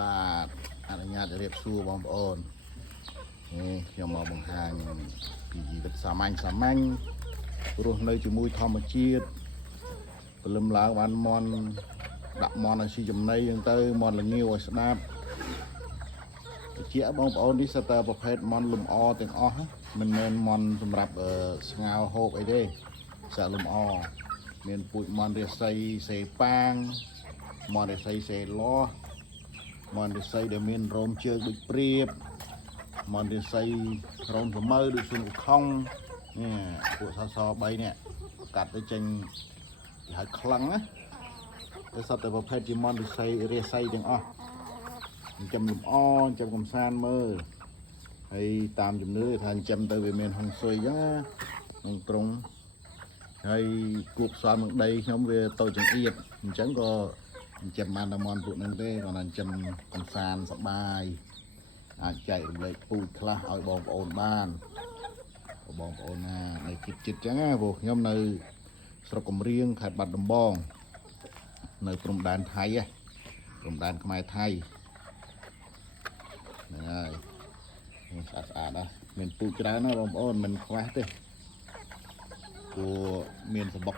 បាទអនុញ្ញាតរៀបសួរបងប្អូននេះខ្ញុំមកបង្ហាញពីជីវិតសាមញ្ញរស់នៅជាមួយធម្មជាតិព្រលឹមឡើងបានមន់ដាក់មន់ឲ្យស៊ីចំណីហ្នឹងទៅមន់ល្ងាវឲ្យស្ដាប់ជាបងប្អូននេះសិតតែប្រភេទមន់លំអទាំងអស់មិនមែនមន់សម្រាប់ស្ងោរហូបអីទេសាក់លំអមានពូជមន់រាសីសេប៉ាងមន់រាសីសេលោះមន់រាសីដែលមានរោមជើងដូចព្រាបមន់រាសីរោមប្រមើដូចសួនកខុងនេះពួកសស3នេះកាត់ទៅចេញគេហៅខ្លាំងណាតែសត្វតែប្រភេទជាមន់រាសីទាំងអស់ចាំលំអចាំកំសាន្តមើលហើយតាមជំនឿថាចាំទៅវាមានហុងស៊ុយអញ្ចឹងក្នុងត្រង់ហើយគូផ្សំនឹងដីខ្ញុំវាតូចចង្អៀតអញ្ចឹងក៏ចាំបានតែមន់ពួកហ្នឹងទេគ្រាន់តែចាំកំសាន្តសប្បាយអាចចែករំលែកពូជខ្លះឲ្យបងប្អូនបានបងប្អូនណានៅចិត្តអញ្ចឹងណាព្រោះខ្ញុំនៅស្រុកកំរៀងខេត្តបាត់ដំបងនៅព្រំដែនថៃព្រំដែនខ្មែរថៃហ្នឹងហើយស្អាតណាស់មានពូជច្រើនណាបងប្អូនមិនខ្វះទេព្រោះមានសបុក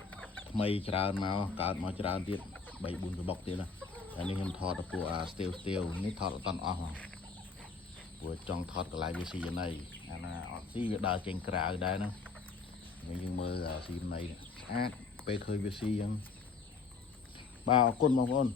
ថ្មីច្រើនមកកើតមកច្រើនទៀត3 4សបុកទៀតណាហើយនេះខ្ញុំថតទៅពួកស្ទៀវនេះថតអត់តាន់អស់ព្រោះចង់ថតកន្លែងវាស៊ីចំណីអាណាអត់ស៊ីវាដើរចេញក្រៅដែរហ្នឹងយើងមើលស៊ីចំណីស្អាតពេលឃើញវាស៊ីអញ្ចឹងបាទអរគុណបងប្អូន